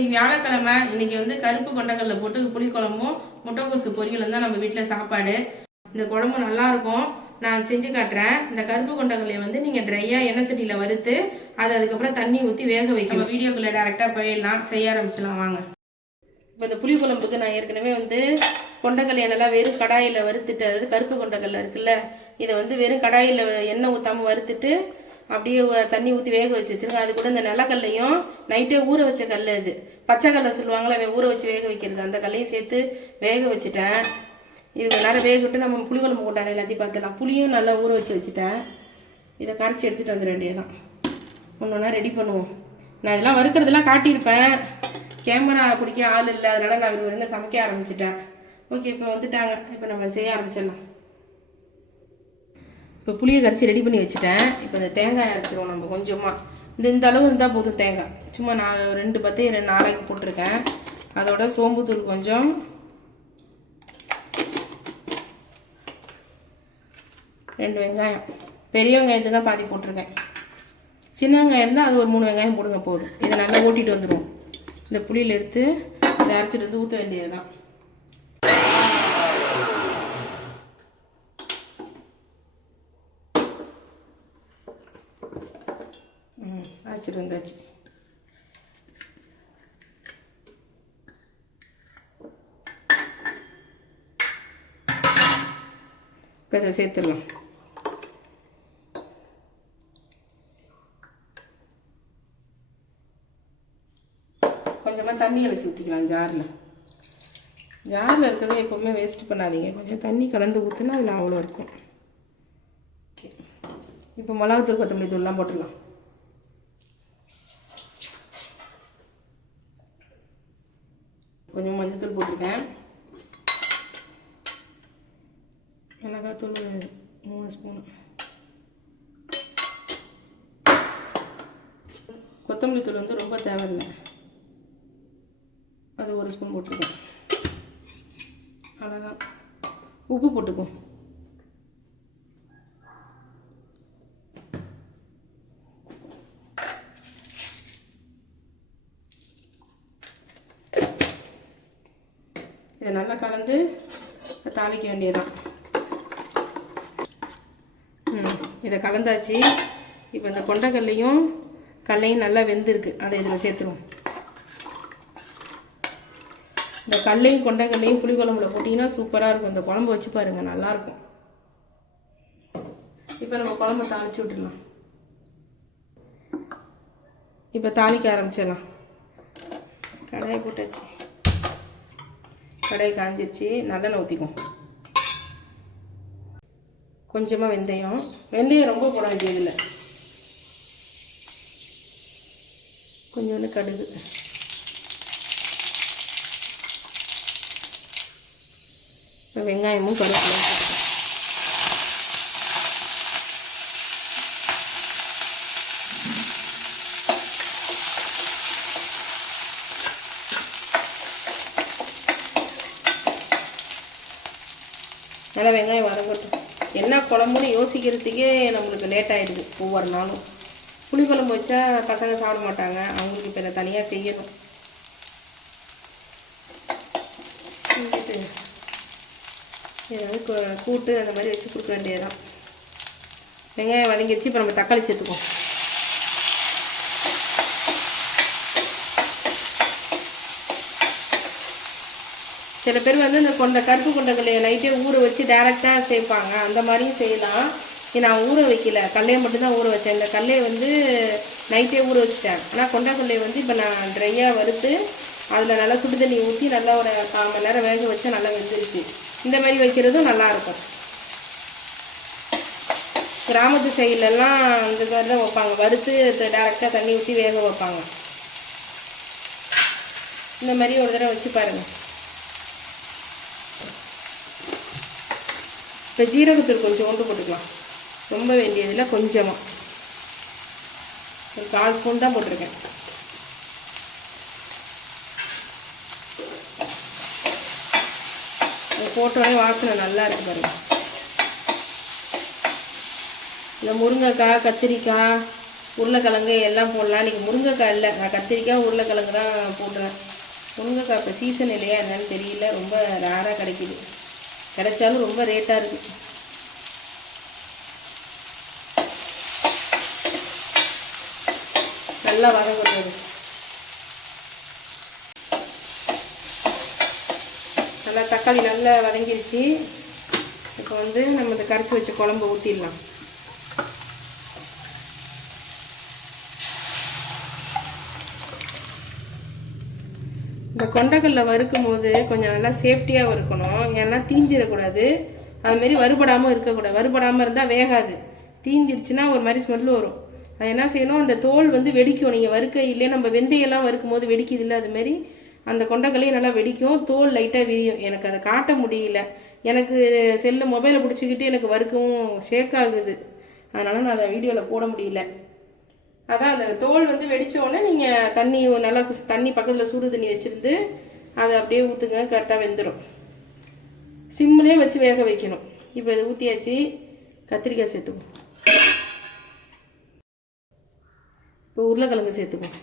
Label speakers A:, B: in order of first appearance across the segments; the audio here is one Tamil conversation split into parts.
A: இன்னைக்கு வியாழக்கிழமை இன்னைக்கு வந்து கருப்பு கொண்டக்கடலை போட்டு புளிக்குழம்பும் முட்டைக்கோசு பொரியலும் தான் நம்ம வீட்டில் சாப்பாடு. இந்த குழம்பு நல்லா இருக்கும். நான் செஞ்சு காட்டுறேன். இந்த கருப்பு கொண்டக்கடலையை வந்து நீங்கள் ட்ரையாக எண்ணெய் சட்டியில் வறுத்து அதை அதுக்கப்புறம் தண்ணி ஊற்றி வேக வைக்கணும். வீடியோக்குள்ளே டேரெக்டாக போயிடலாம். செய்ய ஆரம்பிச்சிடலாம். வாங்க. இப்போ இந்த புளிக்குழம்புக்கு நான் ஏற்கனவே வந்து கொண்டக்கல்லையை நல்லா வெறும் கடாயில் வறுத்துட்டு அதாவது கருப்பு கொண்டக்கல்ல இருக்குல்ல இதை வந்து வெறும் கடாயில் எண்ணெய் ஊற்றாமல் வறுத்துட்டு அப்படியே தண்ணி ஊற்றி வேக வச்சு வச்சிருங்க. அது கூட இந்த நிலக்கல்லையும் நைட்டே ஊற வச்ச கல் இது பச்சை கடலை சொல்லுவாங்களே ஊற வச்சு வேக வைக்கிறது. அந்த கல்லையும் சேர்த்து வேக வச்சுட்டேன். இது நேரம் வேக விட்டு நம்ம புளிக்குழம்பு போட்டானே எல்லாத்தையும் பார்த்துலாம் புளியும் நல்லா ஊற வச்சு வச்சுட்டேன். இதை கரைச்சி எடுத்துகிட்டு வந்துட வேண்டியதுதான். ஒன்று ஒன்றா ரெடி பண்ணுவோம். நான் இதெல்லாம் வறுக்கிறதெல்லாம் காட்டியிருப்பேன். கேமரா பிடிக்க ஆள் இல்லை. அதனால் நான் இவர் சமைக்க ஆரம்பிச்சிட்டேன். ஓகே இப்போ வந்துட்டாங்க. இப்போ நம்ம செய்ய ஆரம்பிச்சிடலாம். இப்போ புளியை கரைச்சி ரெடி பண்ணி வச்சுட்டேன். இப்போ இந்த தேங்காய் அரைச்சிருவோம் நம்ம கொஞ்சமாக இந்த இந்த அளவு இருந்தால் போதும் தேங்காய். சும்மா நான் ரெண்டு பத்து ரெண்டு நாளைக்கு போட்டிருக்கேன். அதோட சோம்புத்தூள் கொஞ்சம். ரெண்டு வெங்காயம். பெரிய வெங்காயத்தை தான் பாதி போட்டிருக்கேன். சின்ன வெங்காயம் இருந்தால் அது ஒரு மூணு வெங்காயம் போடுங்க போதும். இதை நல்லா ஓட்டிட்டு வந்துடுவோம் இந்த புளியில் எடுத்து இதை அரைச்சிட்டு வந்து ஊற்ற வேண்டியது தான் அரைச்சிட்டு வந்தாச்சு இப்போ இதை சேர்த்துடலாம். கொஞ்சமாக தண்ணி அலசி ஊற்றிக்கலாம் ஜாரில். ஜாரில் இருக்கிறத எப்போவுமே வேஸ்ட் பண்ணாதீங்க. கொஞ்சம் தண்ணி கலந்து ஊற்றினா அதில் அவ்வளோ இருக்கும். ஓகே இப்போ மிளகாத்தூள் கொத்தமல்லி தூள்லாம் போட்டுடலாம். கொஞ்சம் மஞ்சத்தூள் போட்டிருக்கேன். மிளகாத்தூள் மூணு ஸ்பூன் கொத்தமல்லி தூள் வந்து ரொம்ப தேவையில்லை. அது ஒரு ஸ்பூன் போட்டிருக்கேன். அவ்வளோதான் உப்பு போட்டுக்குவோம் இதை நல்லா கலந்து தாளிக்க வேண்டியதுதான். ம் இதை கலந்தாச்சு. இப்போ இந்த கொண்டக்கல்லையும் கல்லையும் நல்லா வெந்திருக்கு. அதை இதில் சேர்த்துருவோம். இந்த கல்லையும் கொண்டக்கல்லையும் புளிக்குழம்புல போட்டிங்கன்னா சூப்பராக இருக்கும். இந்த குழம்பு வச்சு பாருங்கள் நல்லாயிருக்கும். இப்போ நம்ம குழம்பு தாளிச்சு விட்டுடலாம். இப்போ தாளிக்க ஆரம்பிச்சிடலாம். கடாயை போட்டாச்சு. கடாய் காஞ்சிருச்சு நல்லெண்ணெய் ஊற்றிக்கும் கொஞ்சமாக வெந்தயம். வெந்தயம் ரொம்ப போட வேண்டியதில்லை. கொஞ்சோண்டு கடுகு. வெங்காயமும் கருவேப்பிலையும் போட்டுக்கலாம் நல்லா வெங்காயம் வதங்கட்டும். என்ன குழம்புன்னு யோசிக்கிறதுக்கே நம்மளுக்கு லேட் ஆகிடுது ஒவ்வொரு நாளும். புளிக்குழம்பு வச்சா பசங்க சாப்பிட மாட்டாங்க அவங்களுக்கு இப்போ இதை தனியாக செய்யணும். ஏதாவது கூட்டு அந்த மாதிரி வச்சு கொடுக்க வேண்டியதுதான். வெங்காயம் வதங்கிடுச்சு இப்போ நம்ம தக்காளி சேர்த்துக்குவோம். சில பேர் வந்து இந்த கொண்ட கருப்பு கொண்டக்கல்லையை நைட்டே ஊற வச்சு டேரெக்டாக சேர்ப்பாங்க அந்த மாதிரியும் செய்யலாம். இது நான் ஊற வைக்கல. கல்லையை மட்டும்தான் ஊற வச்சேன். இந்த கல்லையை வந்து நைட்டே ஊற வச்சுட்டேன். ஆனால் கொண்டக்கல்லையை வந்து இப்போ நான் ட்ரையாக வறுத்து அதில் நல்லா சுடு தண்ணி ஊற்றி நல்லா ஒரு கால் மணி நேரம் வேக வச்சா நல்லா வெந்துருச்சு. இந்த மாதிரி வைக்கிறதும் நல்லாயிருக்கும் கிராமத்து சைட்லலாம் இந்த மாதிரி தான் வைப்பாங்க. வறுத்து டேரெக்டாக தண்ணி ஊற்றி வேக வைப்பாங்க. இந்த மாதிரி ஒரு தடவை வச்சு பாருங்கள் இப்போ ஜீரகத்தூள் கொஞ்சோண்டு போட்டுக்கலாம். ரொம்ப வேண்டியதில்லை கொஞ்சமாக ஒரு கால் ஸ்பூன் தான் போட்டிருக்கேன். அது போட்டோடனே வாசனை நல்லா இருக்கு பாருங்க. இந்த முருங்கைக்காய் கத்திரிக்காய் உருளைக்கிழங்கு எல்லாம் போடலாம். இன்றைக்கி முருங்கைக்காய் இல்லை. நான் கத்திரிக்காய் உருளைக்கிழங்கு தான் போடுறேன் முருங்கைக்காய் இப்போ சீசன் இல்லையா என்னன்னு தெரியல. ரொம்ப ரேராக கிடைக்கிது. கிடைச்சாலும் ரொம்ப ரேட்டாக இருக்குது நல்லா வதங்கணும் நல்லா தக்காளி நல்லா வதங்கிருச்சு. இப்போ வந்து நம்ம இந்த கரைச்சி வச்ச குழம்பு ஊற்றிடலாம் இந்த கொண்டைக்கல்ல வறுக்கும் போது கொஞ்சம் நல்லா சேஃப்டியாக வறுக்கணும் ஏன்னா தீஞ்சிடக்கூடாது. அதுமாரி வறுபடாமல் இருக்கக்கூடாது. வறுபடாமல் இருந்தால் வேகாது. தீஞ்சிருச்சுன்னா ஒரு மாதிரி ஸ்மெல் வரும். அது என்ன செய்யணும்? அந்த தோல் வந்து வெடிக்கும். நீங்கள் வறுக்கையிலே நம்ம வெந்தயம்லாம் வறுக்கும் போது வெடிக்குது இல்லை அதுமாரி அந்த கொண்டக்கல்லையும் நல்லா வெடிக்கும். தோல் லைட்டாக விரியும். எனக்கு அதை காட்ட முடியல. எனக்கு செல்ல மொபைலை பிடிச்சிக்கிட்டு எனக்கு வறுக்கவும் ஷேக் ஆகுது. அதனால் நான் அதை வீடியோவில் போட முடியல. அதான் அந்த தோல் வந்து வெடிச்ச உடனே நீங்கள் தண்ணி நல்லா தண்ணி பக்கத்தில் சூடு தண்ணி வச்சுருந்து அதை அப்படியே ஊற்றுங்க கரெக்டாக வெந்துடும் சிம்மிலே வச்சு வேக வைக்கணும். இப்போ இதை ஊற்றியாச்சு கத்திரிக்காய் சேர்த்துக்கும் இப்போ உருளைக்கிழங்கு சேர்த்துக்கும்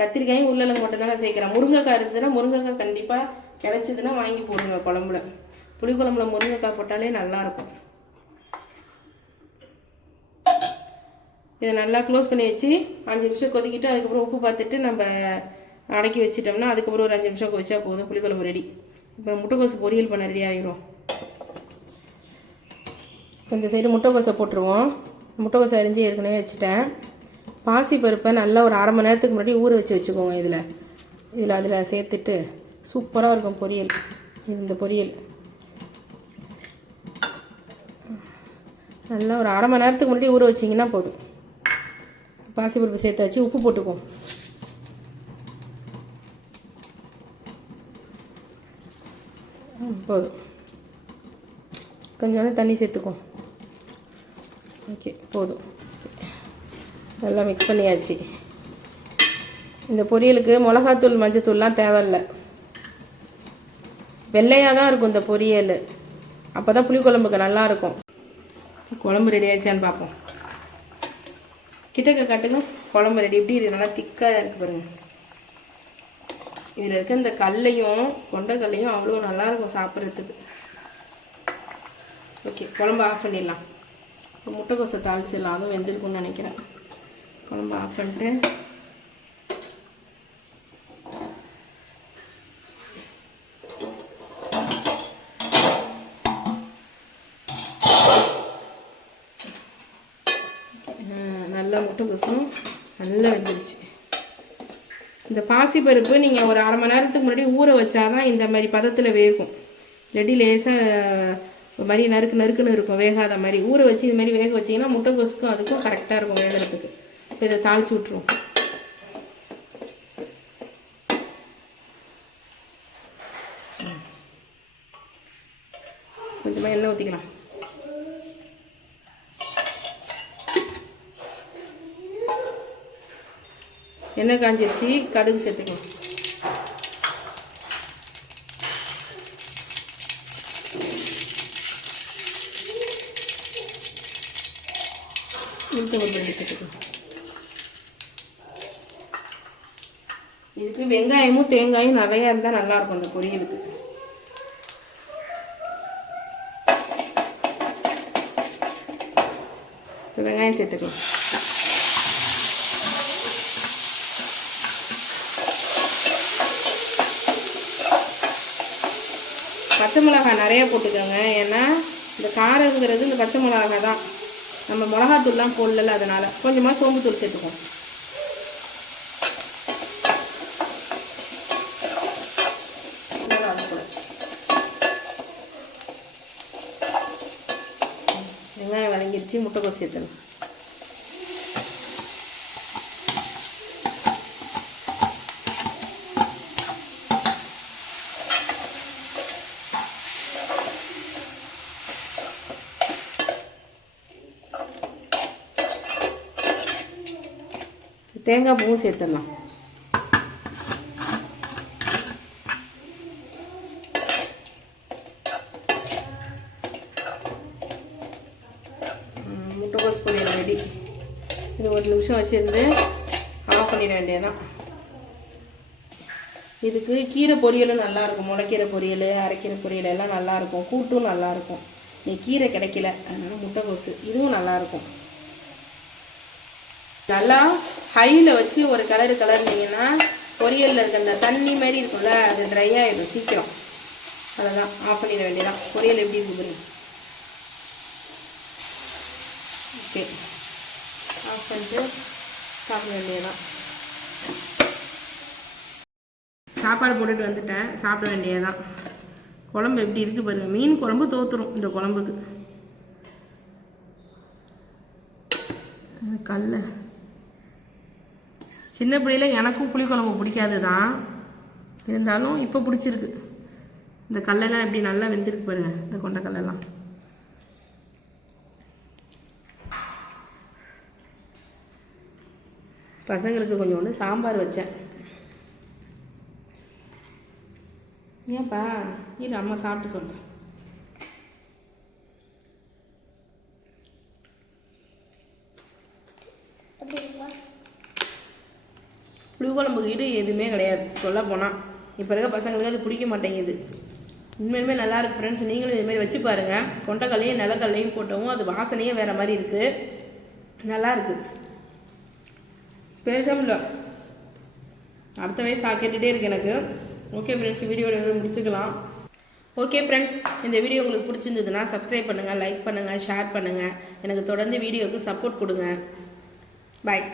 A: கத்திரிக்காயும் உருளைக்கிழங்கு மட்டும் தானே சேர்க்குறேன். முருங்கைக்காய் இருந்ததுன்னா முருங்கைக்காய் கண்டிப்பாக கிடச்சிதுன்னா வாங்கி போடுங்க குழம்புல. புளிக்குழம்புல முருங்கைக்காய் போட்டாலே நல்லாயிருக்கும் இதை நல்லா க்ளோஸ் பண்ணி வச்சு அஞ்சு நிமிஷம் கொதிக்கிட்டு அதுக்கப்புறம் உப்பு பார்த்துட்டு நம்ம அடக்கி வச்சிட்டோம்னா அதுக்கப்புறம் ஒரு அஞ்சு நிமிஷம் வச்சா போதும். புளிக்குழம்பு ரெடி இப்போ முட்டைக்கோசு பொரியல் பண்ண ரெடி ஆகிரும் கொஞ்சம் சைடு முட்டைக்கோசை போட்டுருவோம். முட்டைக்கோசை அரிஞ்சு ஏற்கனவே வச்சுட்டேன். பாசி பருப்பை நல்லா ஒரு அரை மணி நேரத்துக்கு முன்னாடி ஊற வச்சு வச்சுக்கோங்க இதில். இதில் அதில் சேர்த்துட்டு சூப்பராக இருக்கும் பொரியல். இந்த பொரியல். நல்லா ஒரு அரை மணி நேரத்துக்கு முன்னாடி ஊற வச்சிங்கன்னா போதும். பாசிப்பருப்பு சேர்த்தாச்சு உப்பு போட்டுக்குவோம். போதும். கொஞ்சோண்டு தண்ணி சேர்த்துக்குவோம். ஓகே போதும். நல்லா மிக்ஸ் பண்ணியாச்சு. இந்த பொரியலுக்கு மிளகாத்தூள் மஞ்சத்தூள்லாம் தேவையில்ல. வெள்ளையாக தான் இருக்கும் இந்த பொரியல். அப்போ தான் புளிக்குழம்புக்கு நல்லாயிருக்கும் குழம்பு ரெடி ஆயிடுச்சான்னு பார்ப்போம். கிட்டக்க காட்டுங்க குழம்பு ரெடி எப்படி இது? நல்லா திக்காக இருக்குது பாருங்கள் இதில் இருக்க இந்த கல்லையும் கொண்டைக்கல்லையும் அவ்வளோ நல்லாயிருக்கும் சாப்பிட்றதுக்கு. ஓகே குழம்பு ஆஃப் பண்ணிடலாம். முட்டைக்கோசை தாளிச்சிடலாம். அதுவும் வெந்திருக்கும்னு நினைக்கிறேன். குழம்பு ஆஃப் பண்ணிட்டு நல்லா வெந்துருச்சு. இந்த பாசிப்பருப்பு நீங்கள் ஒரு அரை மணி நேரத்துக்கு முன்னாடி ஊற வச்சாதான் இந்த மாதிரி பதத்தில் வேகும். இல்லாட்டி லேசாக ஒரு மாதிரி நறுக்கு நறுக்குன்னு இருக்கும் வேகாத மாதிரி. ஊற வச்சு இது மாதிரி வேக வச்சிங்கன்னா முட்டைக்கோசுக்கும் அதுக்கும் கரெக்டாக இருக்கும் வேகிறதுக்கு. இப்போ இதை தாளிச்சு விட்ருவோம் கொஞ்சமாக எண்ணெய் ஊற்றிக்கலாம் எண்ணெய் காஞ்சிருச்சு கடுகு சேர்த்துக்கலாம் உளுத்தம் பருப்பு சேர்த்துக்கலாம் இதுக்கு வெங்காயமும் தேங்காயும் நிறையா இருந்தால் நல்லாயிருக்கும் அந்த பொரியலுக்கு. வெங்காயம் சேர்த்துக்கலாம் பச்சை மிளகாய் நிறைய போட்டுக்கோங்க. ஏன்னா இந்த காரங்கிறது இந்த பச்சை மிளகாய் தான். நம்ம மிளகாத்தூள்லாம் போடல அதனால். கொஞ்சமாக சோம்புத்தூள் சேர்த்துக்கோம் வெங்காயம் வதங்கிடுச்சு முட்டைக்கோஸ் சேர்த்தணும் தேங்காய் பூவும் சேர்த்துடலாம். முட்டைக்கோஸ் பொரியல் ரெடி இது ஒரு நிமிஷம் வச்சுருந்து ஆஃப் பண்ணிட வேண்டியதான் இதுக்கு கீரை பொரியலும் நல்லாயிருக்கும் முளைக்கீரை பொரியல் அரைக்கீரை பொரியல் எல்லாம் நல்லாயிருக்கும் கூட்டும் நல்லாயிருக்கும் நீ கீரை கிடைக்கல. அதனால் முட்டைக்கோசு இதுவும் நல்லாயிருக்கும் நல்லா ஹையில் வச்சு ஒரு கலரு கலர்னீங்கன்னா பொரியலில் இருக்க அந்த தண்ணி மாதிரி இருக்கும்ல அது ட்ரை ஆகிடும் சீக்கிரம். தான் ஆஃப் பண்ணிட வேண்டியதான் பொரியல் எப்படி இருக்குது ஓகே ஆஃப் பண்ணிட்டு சாப்பிட வேண்டியதான் சாப்பாடு போட்டுட்டு வந்துட்டேன். சாப்பிட வேண்டியதான் குழம்பு எப்படி இருக்குது பாருங்கள் மீன் குழம்பு தோத்துரும் இந்த குழம்புக்கு. கல்லை. சின்ன பிள்ளையில எனக்கும் புளிக்குழம்பு பிடிக்காது தான் இருந்தாலும் இப்போ பிடிச்சிருக்கு. இந்த கல்லெல்லாம் எப்படி நல்லா வெந்திருக்கு பாருங்கள் இந்த கொண்டக்கல்லெல்லாம். பசங்களுக்கு கொஞ்சோண்டு சாம்பார் வச்சேன். ஏன்ப்பா இரு அம்மா சாப்பிட்டு சொல்கிறேன் புளிக்குழம்பு ஈடு எதுவுமே கிடையாது. சொல்ல போனால் இப்போ இருக்க பசங்களுக்கு அது பிடிக்க மாட்டேங்குது. உண்மையிலுமே நல்லாயிருக்கு ஃப்ரெண்ட்ஸ் நீங்களும் இதுமாரி வச்சு பாருங்கள் கொண்டக்கல்லையும் நிலக்கல்லையும் போட்டவும் அது வாசனையே வேறு மாதிரி இருக்குது நல்லா இருக்கு. பேசாமல அடுத்த வயசு கேட்டுகிட்டே இருக்கு எனக்கு. ஓகே ஃப்ரெண்ட்ஸ் வீடியோட முடிச்சுக்கலாம். ஓகே ஃப்ரெண்ட்ஸ் இந்த வீடியோ உங்களுக்கு பிடிச்சிருந்ததுன்னா சப்ஸ்கிரைப் பண்ணுங்கள் லைக் பண்ணுங்கள் ஷேர் பண்ணுங்கள் எனக்கு தொடர்ந்து வீடியோவுக்கு சப்போர்ட் கொடுங்க. பாய்